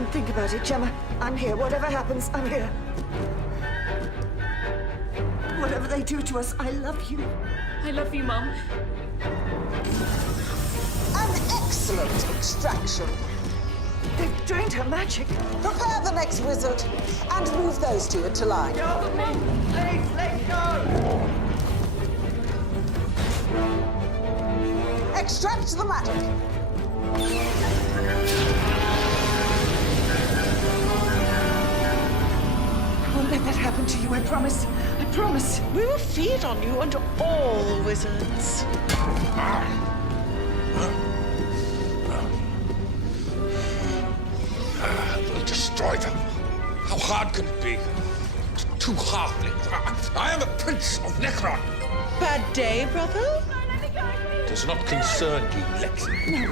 Don't think about it, Gemma. I'm here. Whatever happens, I'm here. Whatever they do to us, I love you. I love you, Mum. An excellent extraction. They've drained her magic. Prepare the next wizard and move those two into line. Please, let go! Extract the magic. I won't let that happen to you, I promise. I promise. We will feed on you and all wizards. We'll destroy them. How hard can it be? Two halflings. I am a prince of Necron. Bad day, brother? Does not concern you, Lexi.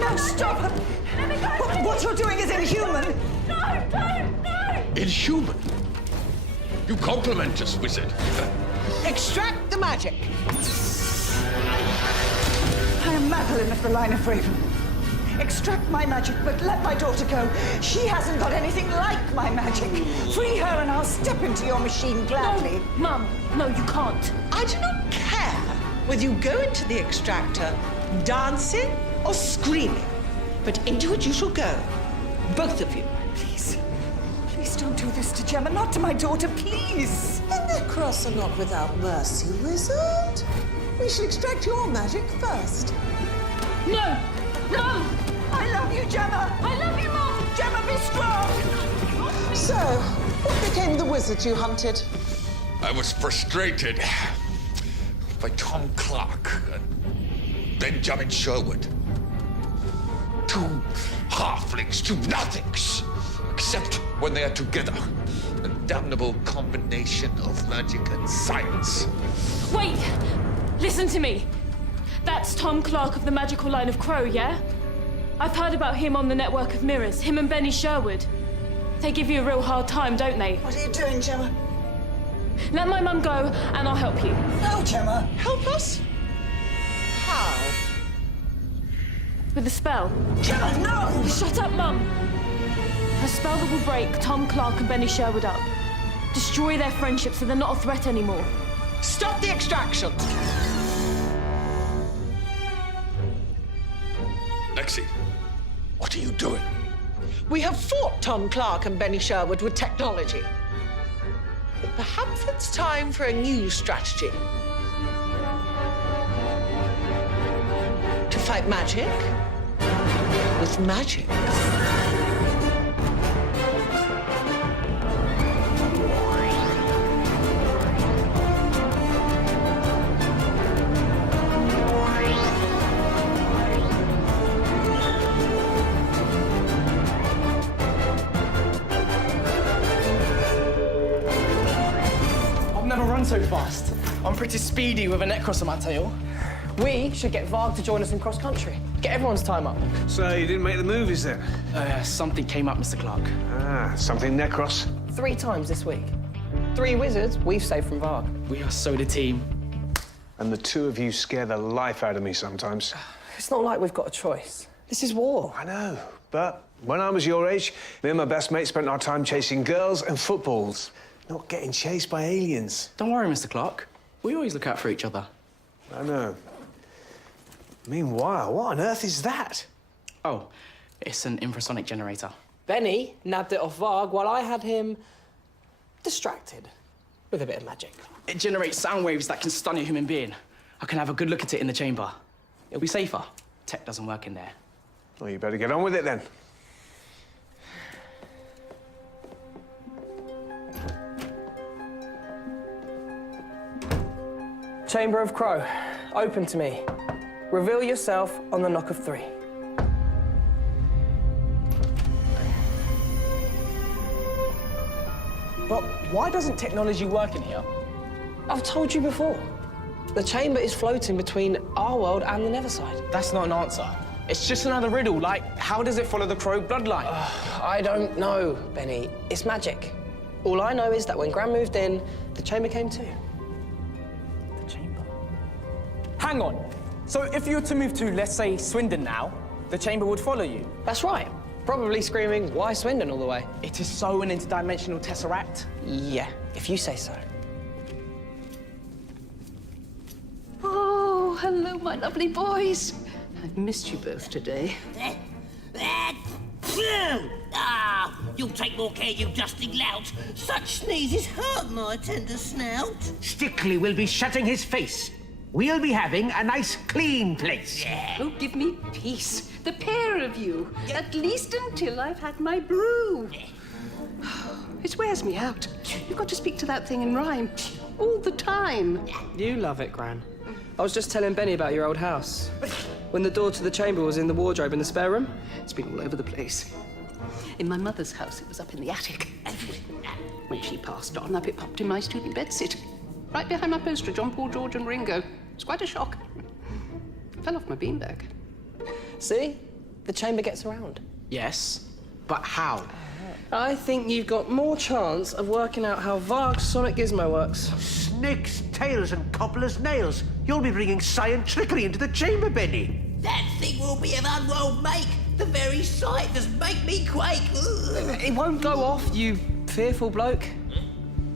No, stop! What you're doing is inhuman. Inhuman? You compliment us, wizard. Extract the magic. I am Madeline of the line of Raven. Extract my magic, but let my daughter go. She hasn't got anything like my magic. Free her and I'll step into your machine gladly. No, Mum, no, you can't. I do not care whether you go into the extractor dancing or screaming, but into it you shall go. Both of you. Please. Please don't do this to Gemma, not to my daughter, please. The Necros are not without mercy, wizard. We shall extract your magic first. No! No! I love you, Gemma. I love you, Mum! Gemma, be strong. So, what became of the wizard you hunted? I was frustrated by Tom Clark and Benjamin Sherwood. Two halflings, two nothings, except when they are together. A damnable combination of magic and science. Wait! Listen to me. That's Tom Clark of the magical line of Crow, yeah? I've heard about him on the network of mirrors, him and Benny Sherwood. They give you a real hard time, don't they? What are you doing, Gemma? Let my mum go and I'll help you. No, Gemma. Help us? How? With a spell. Gemma, no! Shut up, Mum! A spell that will break Tom Clark and Benny Sherwood up. Destroy their friendship so they're not a threat anymore. Stop the extraction! Lexi, what are you doing? We have fought Tom Clark and Benny Sherwood with technology. But perhaps it's time for a new strategy. To fight magic with magic. So fast. I'm pretty speedy with a Necros on my tail. We should get Varg to join us in cross-country. Get everyone's time up. So you didn't make the movies then? Something came up, Mr. Clark. Ah, something Necros. 3 times this week. 3 wizards we've saved from Varg. We are so the team. And the two of you scare the life out of me sometimes. It's not like we've got a choice. This is war. I know, but when I was your age, me and my best mate spent our time chasing girls and footballs, not getting chased by aliens. Don't worry, Mr. Clark. We always look out for each other. I know. Meanwhile, what on earth is that? Oh, it's an infrasonic generator. Benny nabbed it off Varg while I had him distracted with a bit of magic. It generates sound waves that can stun a human being. I can have a good look at it in the chamber. It'll be safer. Tech doesn't work in there. Well, you better get on with it then. Chamber of Crow, open to me. Reveal yourself on the knock of 3. But why doesn't technology work in here? I've told you before. The chamber is floating between our world and the Neverside. That's not an answer. It's just another riddle, like, how does it follow the Crow bloodline? I don't know, Benny. It's magic. All I know is that when Gran moved in, the chamber came too. The chamber? Hang on. So if you were to move to, let's say, Swindon now, the chamber would follow you? That's right. Probably screaming, "Why Swindon?" all the way. It is so an interdimensional tesseract. Yeah, if you say so. Oh, hello, my lovely boys. I've missed you both today. Ah, you'll take more care, you dusty lout. Such sneezes hurt my tender snout. Stickley will be shutting his face. We'll be having a nice clean place. Oh, give me peace, the pair of you. At least until I've had my brew. It wears me out. You've got to speak to that thing in rhyme all the time. You love it, Gran. I was just telling Benny about your old house. When the door to the chamber was in the wardrobe in the spare room, It's been all over the place. In my mother's house, it was up in the attic. When she passed on, up it popped in my student bedsit. Right behind my poster, John, Paul, George and Ringo. It's quite a shock. Fell off my beanbag. see? The chamber gets around. Yes, but how? I think you've got more chance of working out how Varg's sonic gizmo works. Snakes' tails and cobbler's nails. You'll be bringing science trickery into the chamber, Benny. That thing will be of unrolled make. The very sight does make me quake. Ugh. It won't go off, you fearful bloke.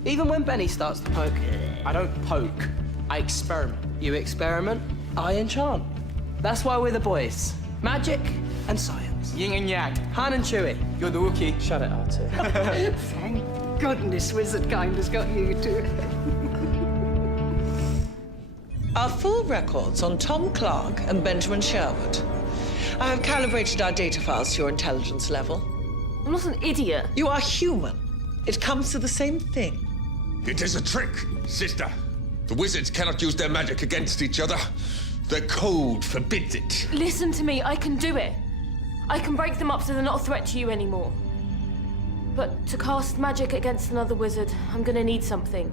Even when Benny starts to poke. I don't poke, I experiment. You experiment, I enchant. That's why we're the boys. Magic and science. Yin and Yang. Han and Chewie. You're the Wookiee. Shut it, R2. Thank goodness Wizard Kind has got you two. Our full records on Tom Clark and Benjamin Sherwood. I have calibrated our data files to your intelligence level. I'm not an idiot. You are human. It comes to the same thing. It is a trick, sister. The wizards cannot use their magic against each other. Their code forbids it. Listen to me, I can do it. I can break them up so they're not a threat to you anymore. But to cast magic against another wizard, I'm gonna need something.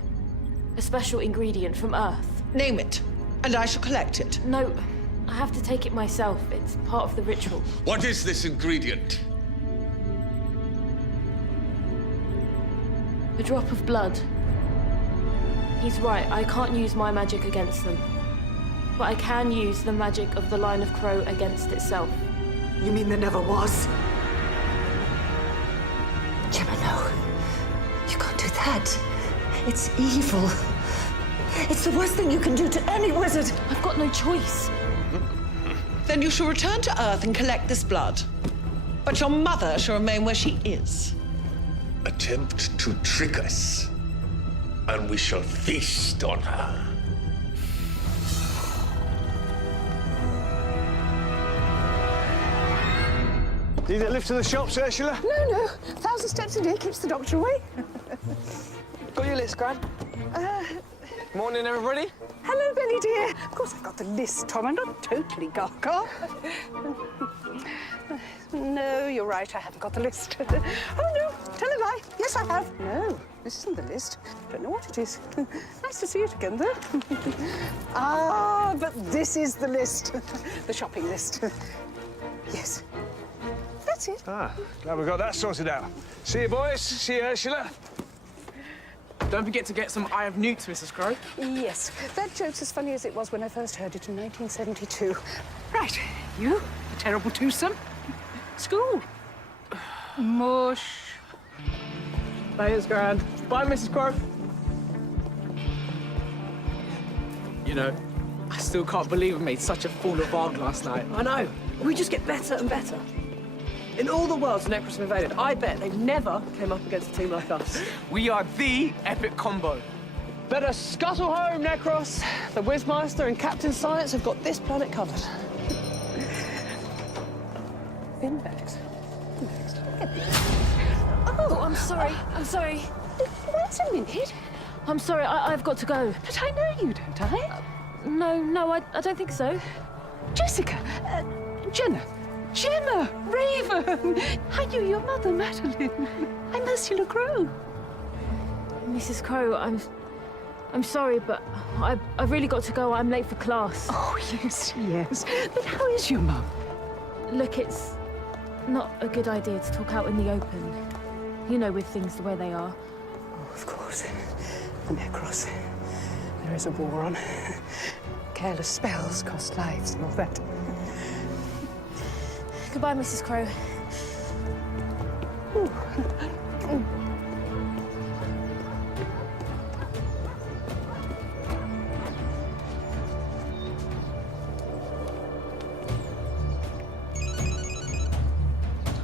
A special ingredient from Earth. Name it, and I shall collect it. No, I have to take it myself. It's part of the ritual. What is this ingredient? A drop of blood. He's right, I can't use my magic against them. But I can use the magic of the line of Crow against itself. You mean there never was? Gemma, no. You can't do that. It's evil. It's the worst thing you can do to any wizard. I've got no choice. Then you shall return to Earth and collect this blood. But your mother shall remain where she is. Attempt to trick us, and we shall feast on her. Need a lift to the shops, Ursula? No, 1,000 steps a day keeps the doctor away. Got your list, Gran? Morning, everybody. Hello, Benny dear. Of course I've got the list, Tom. I'm not totally gaga. No, you're right. I haven't got the list. Oh, no. Tell a lie. Yes, I have. No, this isn't the list. Don't know what it is. Nice to see it again, though. But this is the list. The shopping list. Yes. That's it. Glad we got that sorted out. See you, boys. See you, Ursula. Don't forget to get some Eye of Newts, Mrs. Crow. Yes. That joke's as funny as it was when I first heard it in 1972. Right. You, the terrible twosome. School. Mush. Thanks, Gran. Bye, Mrs. Crow. You know, I still can't believe I made such a fool of Varg last night. I know. We just get better and better. In all the worlds Necros have invaded, I bet they never came up against a team like us. We are the epic combo. Better scuttle home, Necros. The Wizmaster and Captain Science have got this planet covered. Bin bags. Oh, I'm sorry. I'm sorry. Wait a minute. I'm sorry, I've got to go. But I know you, don't I? No, I don't think so. Jessica. Gemma. Raven. I knew your mother, Madeline. I'm Ursula Crow. Mrs. Crow, I'm sorry, but I've really got to go. I'm late for class. Oh, yes. But how is your mum? Look, it's not a good idea to talk out in the open. You know, with things the way they are. Oh, of course. The Necros. There is a war on. Careless spells cost lives and all that. Goodbye, Mrs. Crow.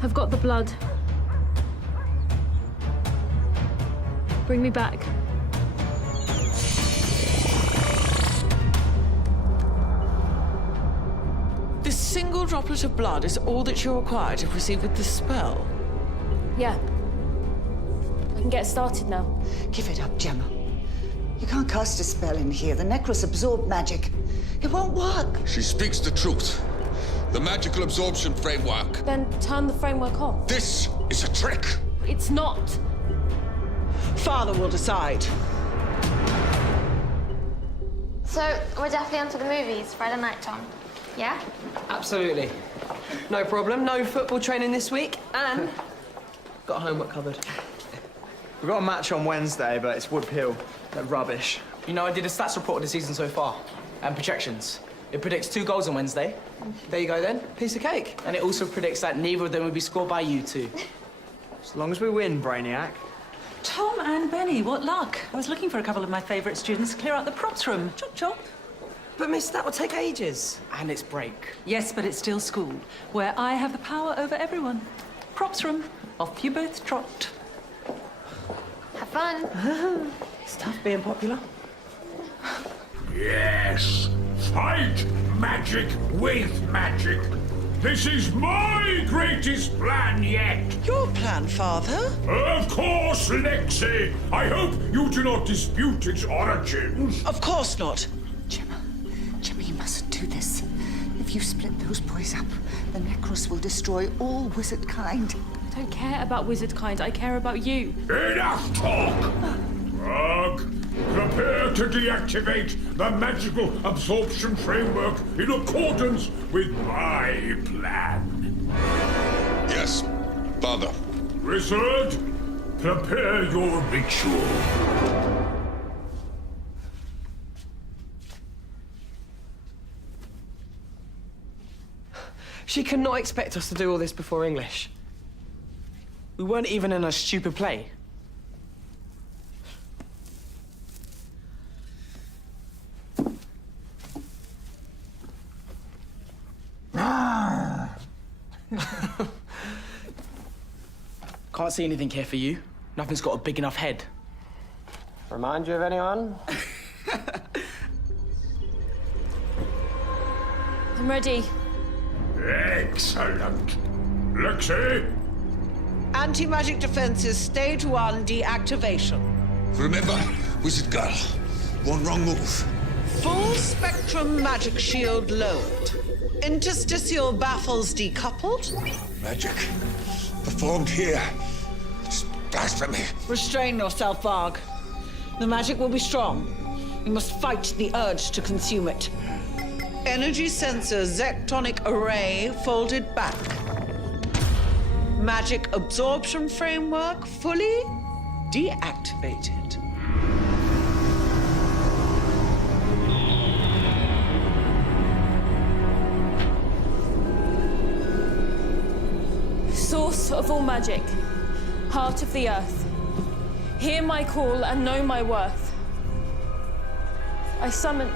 I've got the blood. Bring me back. This single droplet of blood is all that you require to proceed with the spell. Yeah. I can get started now. Give it up, Gemma. You can't cast a spell in here. The Necros absorb magic. It won't work. She speaks the truth. The magical absorption framework. Then turn the framework off. This is a trick. It's not. Father will decide. So, we're definitely on to the movies Friday night, Tom. Yeah? Absolutely. No problem. No football training this week, and got homework covered. We've got a match on Wednesday, but it's Wood Hill. They're rubbish. You know, I did a stats report of the season so far, and projections. It predicts 2 goals on Wednesday. There you go then, piece of cake. And it also predicts that neither of them will be scored by you two. As long as we win, Brainiac. Tom and Benny, what luck. I was looking for a couple of my favourite students to clear out the props room. Chop, chop. But miss, that will take ages. And it's break. Yes, but it's still school, where I have the power over everyone. Props room, off you both trot. Have fun. It's tough being popular. Yes, fight magic with magic. This is my greatest plan yet. Your plan, Father? Of course, Lexi. I hope you do not dispute its origins. Of course not. Gemma, you mustn't do this. If you split those boys up, the Necros will destroy all wizard kind. I don't care about wizard kind. I care about you. Enough talk! Frog, prepare to deactivate the magical absorption framework in accordance with my plan. Yes, Father. Wizard, prepare your ritual. She cannot expect us to do all this before English. We weren't even in a stupid play. Can't see anything here for you. Nothing's got a big enough head. Remind you of anyone? I'm ready. Excellent. Lexi? Anti-magic defenses, stage 1 deactivation. Remember, Wizard Girl, one wrong move. Full spectrum magic shield lowered. Interstitial baffles decoupled. Magic performed here. It's blasphemy. Restrain yourself, Varg. The magic will be strong. You must fight the urge to consume it. Energy sensor Zectonic array folded back. Magic absorption framework fully deactivated. Source of all magic, heart of the earth. Hear my call and know my worth. I summon...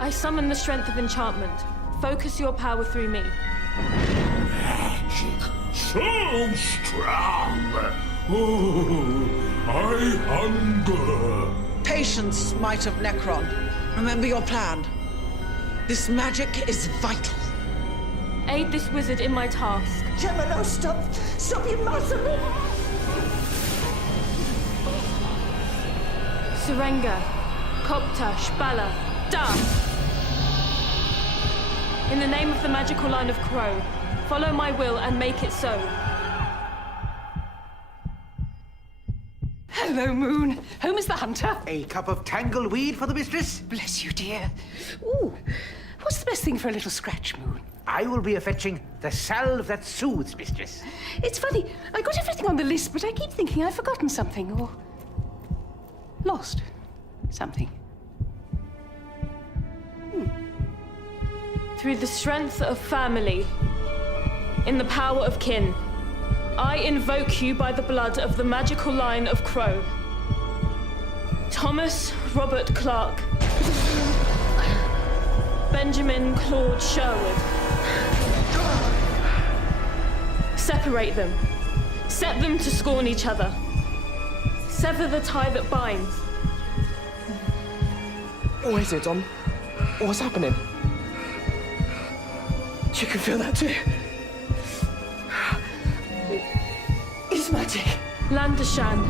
I summon the strength of enchantment. Focus your power through me. Magic so strong. Oh, I hunger. Patience, Might of Necron. Remember your plan. This magic is vital. Aid this wizard in my task. Gemma, no, stop. Stop, you mustn't. Surenga, Kopta, Shpala, Da! In the name of the magical line of Crow, follow my will and make it so. Hello, Moon. Home is the hunter. A cup of tangleweed for the mistress? Bless you, dear. Ooh, what's the best thing for a little scratch, Moon? I will be fetching the salve that soothes, mistress. It's funny. I got everything on the list, but I keep thinking I've forgotten something or lost something. Through the strength of family, in the power of kin, I invoke you by the blood of the magical line of Crow. Thomas Robert Clark. Benjamin Claude Sherwood. Separate them. Set them to scorn each other. Sever the tie that binds. What is it, Dom? What's happening? You can feel that too. It's magic. Landeshan.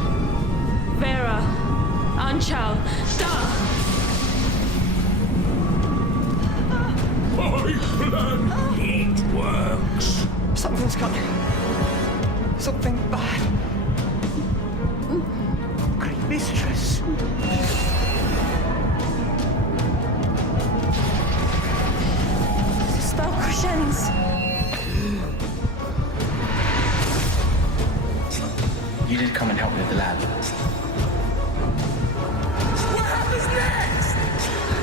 Vera. Anchal. Da! My plan, it works. Something's coming. Something bad. Great mistress. The spell crescends. You did come and help me with the lab. What happens next?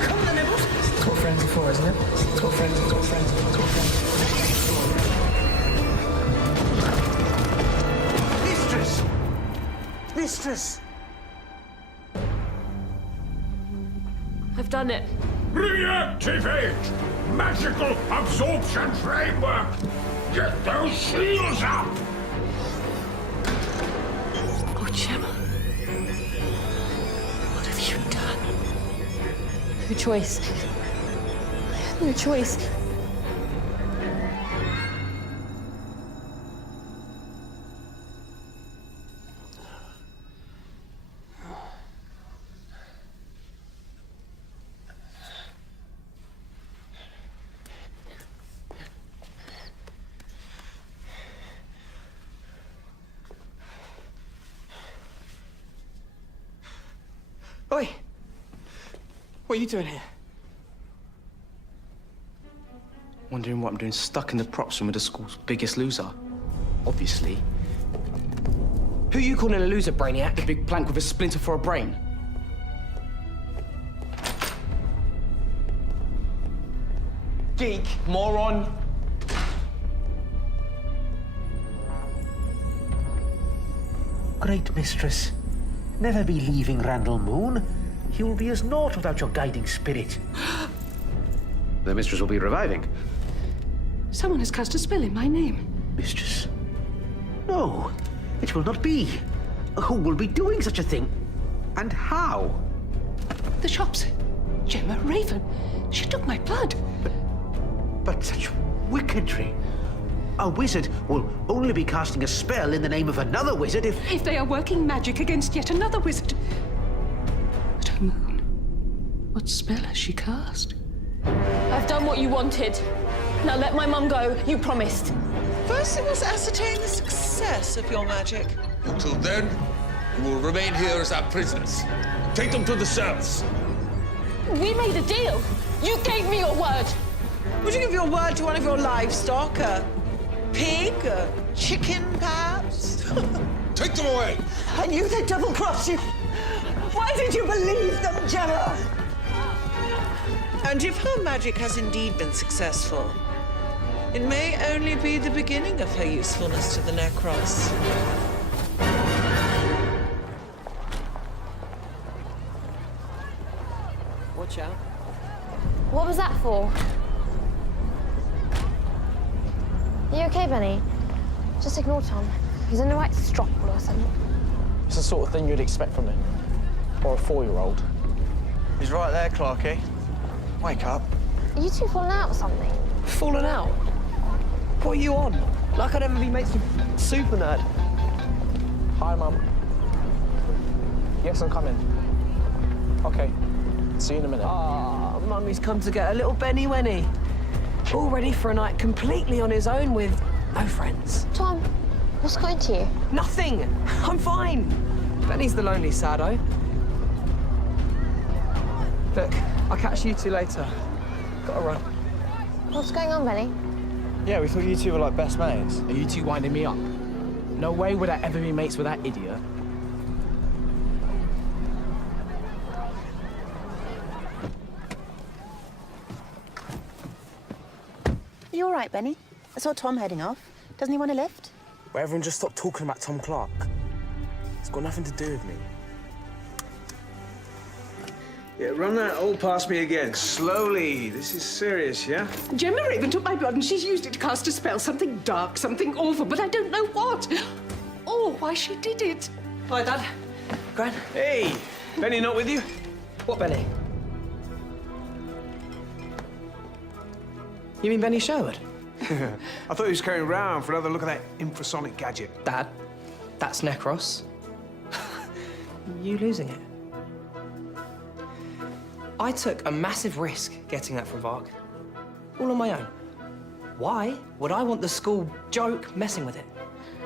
Come on, then, Nibbles. It's what friends are for, isn't it? It's what friends, it's what friends, it's what friends. Mistress! Mistress! I've done it. Reactivate! Magical absorption framework! Get those shields up! Oh, Gemma. What have you done? No choice. I had no choice. Oi! What are you doing here? Wondering what I'm doing stuck in the props room with the school's biggest loser. Obviously. Who are you calling a loser, Brainiac? The big plank with a splinter for a brain. Geek, moron. Great mistress. Never be leaving Randall Moon. He will be as naught without your guiding spirit. The mistress will be reviving. Someone has cast a spell in my name. Mistress? No, it will not be. Who will be doing such a thing? And how? The shops. Gemma Raven. She took my blood. But such wickedry. A wizard will only be casting a spell in the name of another wizard if they are working magic against yet another wizard. But her moon. What spell has she cast? I've done what you wanted. Now let my mum go. You promised. First, we must ascertain the success of your magic. Until then, you will remain here as our prisoners. Take them to the cells. We made a deal. You gave me your word. Would you give your word to one of your livestock? A pig? A chicken, perhaps? Take them away! I knew they'd double-cross you. Why did you believe them, Gemma? And if her magic has indeed been successful, it may only be the beginning of her usefulness to the Necros. Watch out. What was that for? You okay, Benny? Just ignore Tom. He's in the right strop all of a sudden. It's the sort of thing you'd expect from him. Or a 4-year-old. He's right there, Clarky. Wake up. Are you two falling out or something? Fallen out? What are you on? Like I'd ever be mates with Super Nerd. Hi, Mum. Yes, I'm coming. Okay. See you in a minute. Ah, Mummy's come to get a little Benny Wenny. All ready for a night completely on his own with no friends. Tom, what's got into you? Nothing. I'm fine. Benny's the lonely saddo. Look, I'll catch you two later. Gotta run. What's going on, Benny? Yeah, we thought you two were like best mates. Are you two winding me up? No way would I ever be mates with that idiot. You all right, Benny? I saw Tom heading off. Doesn't he want a lift? Will everyone just stop talking about Tom Clark? It's got nothing to do with me. Yeah, run that all past me again. Slowly. This is serious, yeah? Gemma Raven took my blood and she's used it to cast a spell. Something dark, something awful, but I don't know what. Or why she did it. Hi, Dad. Gran. Hey, Benny not with you? What Benny? You mean Benny Sherwood? I thought he was carrying around for another look at that infrasonic gadget. Dad, that's Necros. You losing it? I took a massive risk getting that from Vark. All on my own. Why would I want the school joke messing with it?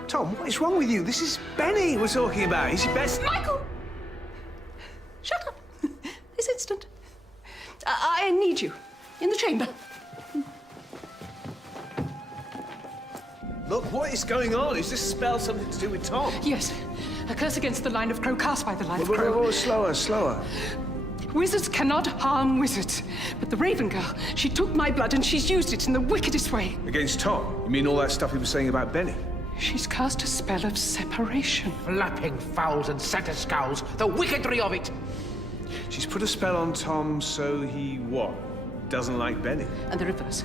Tom, what is wrong with you? This is Benny we're talking about. He's your best... Michael! Shut up. This instant. I need you. In the chamber. Look, what is going on? Is this spell something to do with Tom? Yes. A curse against the line of Crow cast by the line of Whoa, Crow. whoa, whoa, slower, slower. Wizards cannot harm wizards. But the Raven Girl, she took my blood and she's used it in the wickedest way. Against Tom? You mean all that stuff he was saying about Benny? She's cast a spell of separation. Flapping fowls and setter skulls, the wickedry of it! She's put a spell on Tom so he, what, doesn't like Benny? And the reverse.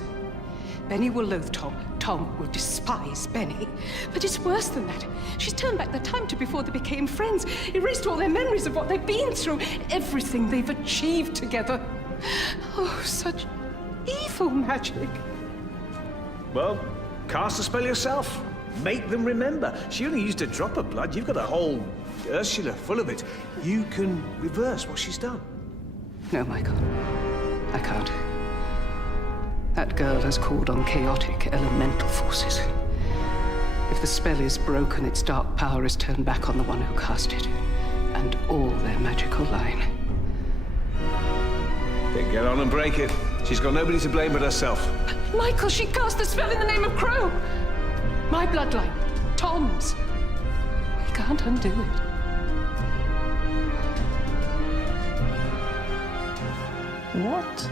Benny will loathe Tom. Tom will despise Benny. But it's worse than that. She's turned back the time to before they became friends, erased all their memories of what they've been through, everything they've achieved together. Oh, such evil magic. Well, cast a spell yourself. Make them remember. She only used a drop of blood. You've got a whole Ursula full of it. You can reverse what she's done. No, Michael. I can't. That girl has called on chaotic elemental forces. If the spell is broken, its dark power is turned back on the one who cast it, and all their magical line. Then get on and break it. She's got nobody to blame but herself. Michael, she cast the spell in the name of Crow! My bloodline. Tom's. We can't undo it. What?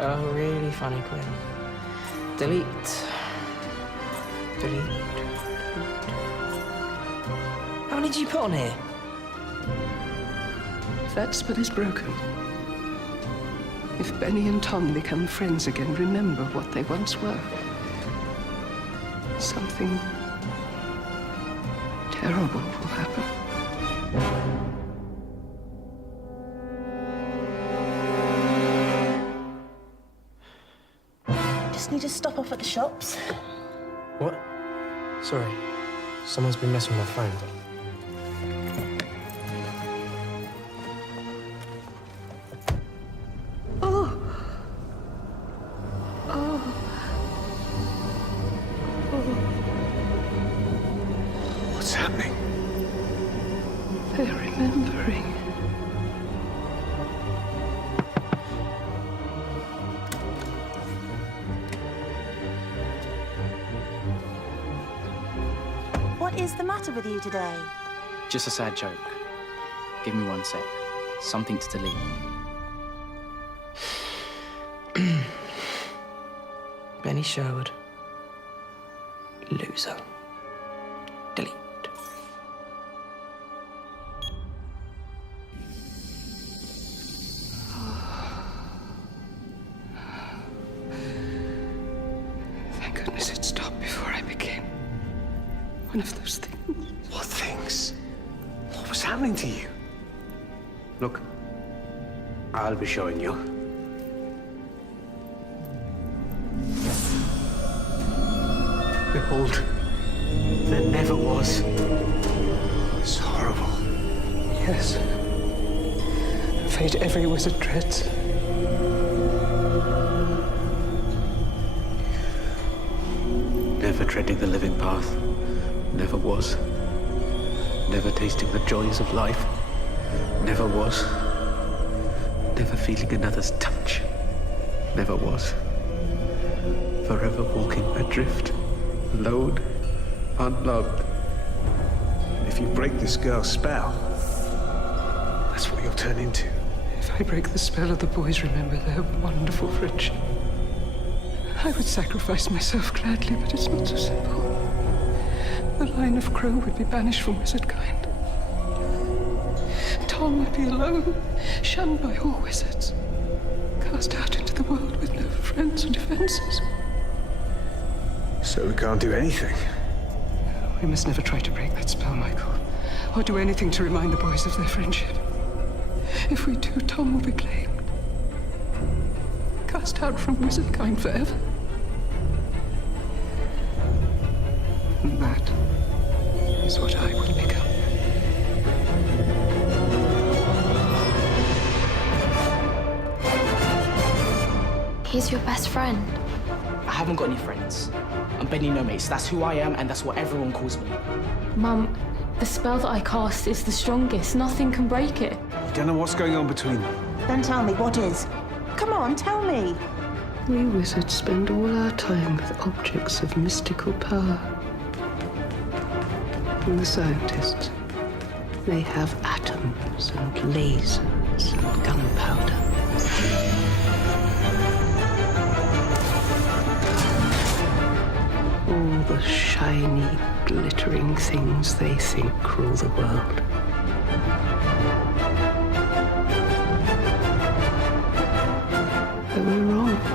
Oh, really funny, Quinn. Delete. Delete. How many did you put on here? If that spell is broken, if Benny and Tom become friends again, remember what they once were. Something terrible will happen. Just need to stop off at the shops. What? Sorry. Someone's been messing with my phone. What's happening? They're remembering. What is the matter with you today? Just a sad joke. Give me 1 sec. Something to delete. Benny Sherwood. Loser. Delete. Thank goodness it stopped before I became one of those things. What things? What was happening to you? Look, I'll be showing you. Behold, there never was. It's horrible. Yes. A fate every wizard dreads. Never treading the living path. Never was. Never tasting the joys of life. Never was. Never feeling another's touch. Never was. Forever walking adrift, alone, unloved. And if you break this girl's spell, that's what you'll turn into. If I break the spell of the boys, remember their wonderful friendship. I would sacrifice myself gladly, but it's not so simple. The line of Crow would be banished from wizard kind. Tom would be alone, shunned by all wizards, cast out into the world with no friends or defenses. So we can't do anything? We must never try to break that spell, Michael, or do anything to remind the boys of their friendship. If we do, Tom will be claimed, cast out from wizard kind forever. And that is what I will become. He's your best friend. I haven't got any friends. I'm Benny No Mates. That's who I am, and that's what everyone calls me. Mum, the spell that I cast is the strongest. Nothing can break it. You don't know what's going on between them. Then tell me, what is? Come on, tell me. We wizards spend all our time with objects of mystical power. And the scientists, they have atoms and lasers and gunpowder. All the shiny, glittering things they think rule the world. But we're wrong.